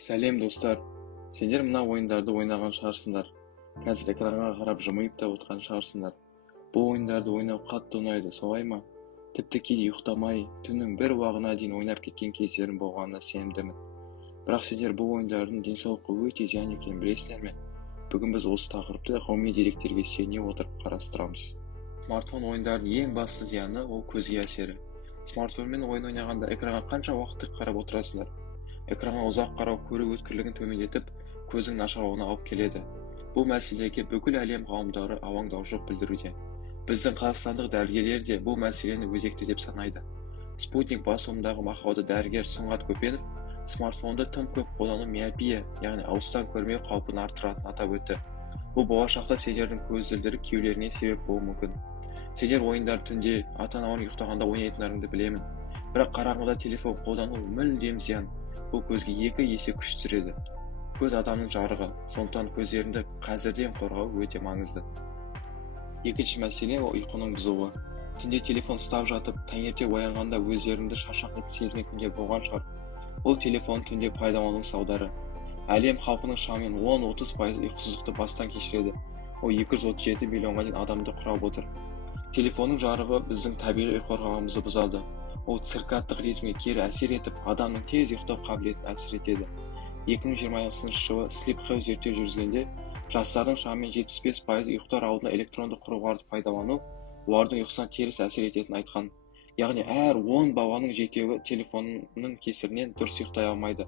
Сәлем достар, сендер мына ойындарды ойнаған шығарсыңдар. Қазір экранға қарап жымиып та отқан шығарсыңдар. Бұл ойындарды ойнау қатты ұнайды, солай ма? Тіпті кейде ұйықтамай, түннің бір уағына дейін ойнап кеткен кездерім болғанына сенімдімін. Бірақ сендер бұл ойындардың денсаулыққа өте зиян екенін білесіңдер ме? Бүгін біз осы тақырыпты ғылыми деректерге сүйене отырып қарастырамыз. Смартфон ойындарының ең басты зияны ол көзге әсері. Смартфонмен ойын ойнағанда экранға қанша уақыт қарап отырасыңдар? Экранға ұзақ қарау көру өткірлігін төмендетіп, көздің нашарлауына алып келеді. Бұл мәселеге бүкіл әлем ғалымдары алаңдаушылық білдіруде. Біздің қазақстандық дәрігерлер де бұл мәселені өзекті деп санайды. Спутник басылымындағы мақалада дәрігер Сұңғат Көпенов смартфонды тым көп қолдану миопия, яғни алыстан көрмеу қаупін арттыратынын атап өтті. Бұл болашақта сендердің көзілдірік күйеулеріне себеп болуы мүмкін. Сендер ойындар түнде ата-аналар ұйықтағанда ойнайтындарыңды білемін. Бірақ қараңғыда телефон қолдану мүлдем зиян. Бұл көзге 2 есе күш түсіреді. Көз адамның жарығы, сондықтан көздеріңді қазірден қорғау өте маңызды. Екінші мәселе ол ұйқының бұзылуы. Түнде телефон ұстап жатып, таңертең оянғанда өздеріңді шаршаңқы сезінген күндер болған шығар. Бұл телефон түнде пайдалану салдары. Әлем халқының шамамен 10-30% ұйқысыздықты бастан кешіреді. Ол 237 миллионға дейін адамды құрап отыр. Телефонның жарығы біздің табиғи ұйқы ырғағымызды бұзады. Ол циркадтық ритмге кері әсер етіп, адамның тез ұйықтау қабілетін әлсір етеді. 2020 жылы Sleep Health зерттеу жүргізгенде, жастардың шамамен 75% ұйықтар алдында электронды құрылғыларды пайдалану олардың ұйқысына теріс әсер ететінін айтқан. Яғни әр 10 баланың 7-еуі телефонның кесірінен дұрыс ұйықтай алмайды.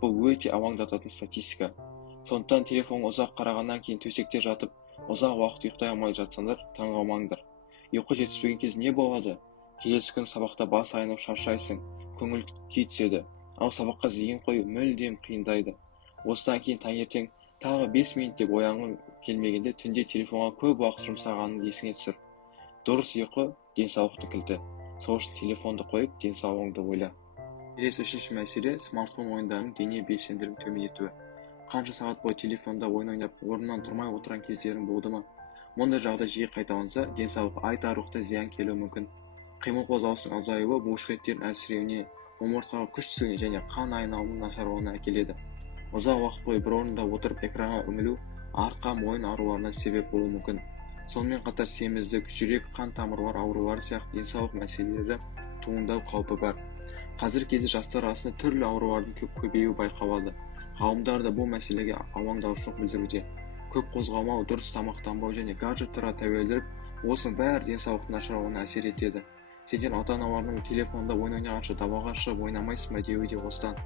Бұл өте алаңдататын статистика. Сондықтан телефонға ұзақ қарағаннан кейін төсекте жатып, ұзақ уақыт ұйықтай алмай жатсаңдар, таңғалмаңдар. Ұйқы жетіспеген кез не болады? Келесі күн сабақта бас айналып шаршайсың, көңіл күй түседі. Ал сабаққа зейін қою мүлдем қиындайды. Осыдан кейін таңертең тағы 5 минут деп оянғың келмегенде түнде телефонға көп уақыт жұмсағанын есіңе түсір. Дұрыс ұйқы денсаулықтың кілті. Сол үшін телефонды қойып, денсаулығыңды ойла. Келесі үшінші мәселе смартфон ойындарының дене белсенділігін төмендетуі. Қанша сағат бойы телефонда ойын ойнап, орнынан тұрмай отырған кездерің болды ма? Мұндай жағдай жиі қайталанса, денсаулыққа айтарлықтай зиян келуі мүмкін. Қимыл қозғалысының азаюы бұлшықеттердің әлсіреуіне, омыртқаға күш түсуіне және қан айналымының нашарлауына әкеледі. Ұзақ уақыт бойы бір орында отырып экранға үңілу арқа мойын ауруларына себеп болуы мүмкін. Сонымен қатар семіздік, жүрек, қан тамырлар аурулары сияқты денсаулық мәселелері туындау қаупі бар. Қазір кезде жастар арасында түрлі аурулардың көбеюі байқалады. Ғалымдар да бұл мәселеге алаңдаушылық білдіруде. Көп қозғалмау, дұрыс тамақтанбау және гаджеттарға тәуелділік осының бәрі денсаулықтың нашарлауына әсер етеді. Сендер ата-аналарының телефонда ойын ойнағанша далаға шығып ойнамайсың ба деуі де осыдан.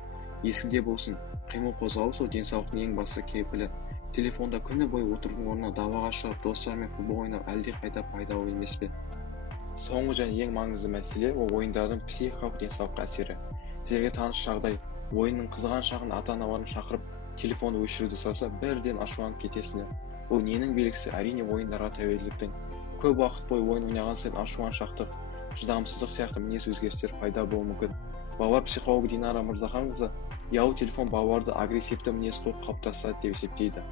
Есіңде болсын, қимыл қозғалыс ол денсаулықтың ең басты кепілі. Телефонда күні бойы отырудың орнына далаға шығып достармен футбол ойнау әлдеқайда пайдалы емес пе? Соңғы және ең маңызды мәселе ол ойындардың психикалық денсаулыққа әсері. Сіздерге таныс жағдай, ойынның қызған шағында ата-аналарын шақырып, телефонды өшіруді сұраса, бірден ашуланып кетесіңдер. Бұл ненің белгісі? Әрине ойындарға тәуелділіктің. Көп уақыт бойы ойын ойнаған сайын ашуланшақтық, шыдамсыздық сияқты мінез өзгерістер пайда болуы мүмкін. Балалар психологы Динара Мырзаханқызы ұялы телефон балаларды агрессивті мінез-құлық қалыптастырады деп есептейді.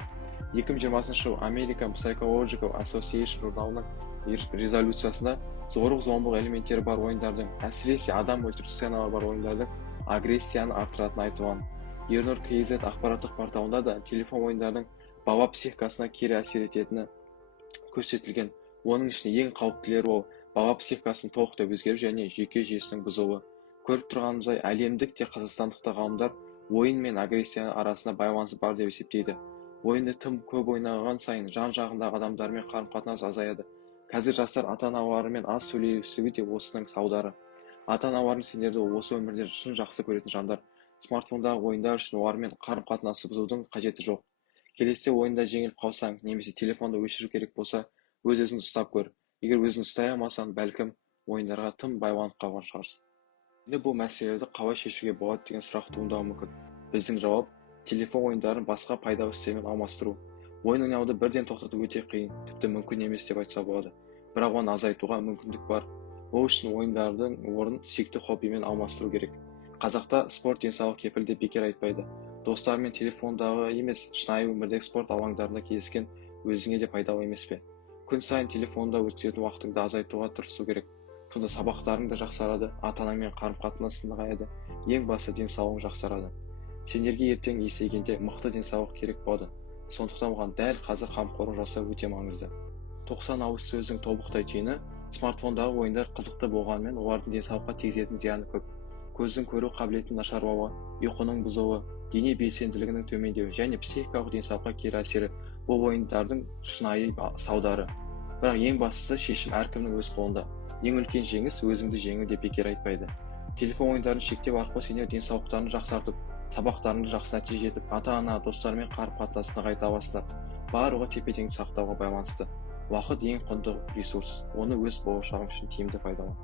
2020 жылы American Psychological Association журналының резолюциясында зорлық-зомбылық элементтері бар ойындардың, әсіресе адам өлтіру сценалары бар ойындардың агрессияны арттыратыны айтылған. Ернұр KZ ақпараттық порталында да телефон ойындарының бала психикасына кері әсер ететіні көрсетілген. Оның ішінде ең қауіптілері ол бала психикасын толықтай өзгеру және жүйке жүйесінің бұзылуы. Көріп тұрғанымыздай, әлемдік те қазақстандық та ғалымдар ойын мен агрессия арасында байланыс бар деп есептейді. Ойынды тым көп ойнаған сайын жан-жағындағы адамдармен қарым-қатынас азаяды. Қазір жастар ата-аналарымен аз сөйлесуі де осының салдары. Ата-аналарың сендерді осы өмірде шын жақсы көретін жандар. Смартфондағы ойындар үшін олармен қарым-қатынасты бұзудың қажеті жоқ. Келесі ойында жеңіліп қалсаң, немесе телефонды өшіру керек болса, өз-өзіңді ұстап көр. Егер өзіңді ұстай алмасаң, бәлкім ойындарға тым байланып қалған шығарсың. Енді бұл мәселелерді қалай шешуге болады деген сұрақ туындауы мүмкін. Біздің жауап телефон ойындарын басқа пайдалы істермен алмастыру. Ойын ойнауды бірден тоқтату өте қиын, тіпті мүмкін емес деп айтса болады. Бірақ оны азайтуға мүмкіндік бар. Ол үшін ойындардың орнын сүйікті хоббимен алмастыру керек. Қазақта спорт денсаулық кепілі деп бекер айтпайды. Достармен телефондағы емес, шынайы өмірдегі спорт алаңдарында кездескен өзіңе де пайдалы емес пе? Күн сайын телефонда өткізетін уақытыңды азайтуға тырысу керек. Сонда сабақтарың да жақсарады, ата-анамен қарым-қатынасың нығаяды, ең басты денсаулығың жақсарады. Сендерге ертең есейгенде мықты денсаулық керек болады. Сондықтан оған дәл қазір қамқорлық жасау өте маңызды. 90 ауыз сөздің тобықтай түйіні: смартфондағы ойындар қызықты болғанымен, олардың денсаулыққа тигізетін зияны көп. Көздің көру қабілетінің нашарлауы, ұйқының бұзылуы, дене белсенділігінің төмендеуі және психикалық денсаулыққа кері әсері бұл ойындардың шынайы салдары. Бірақ ең бастысы, шешім әркімнің өз қолында. Ең үлкен жеңіс өзіңді жеңу деп бекер айтпайды. Телефон ойындарын шектеу арқылы сендер денсаулықтарын жақсартып, сабақтарында жақсы нәтиже жетіп, ата-ана, достармен қарым-қатынасын нығайта аласыздар. Барлығы тепе-теңдік сақтауға байланысты. Уақыт ең құнды ресурс. Оны өз болашағың үшін тиімді пайдалан.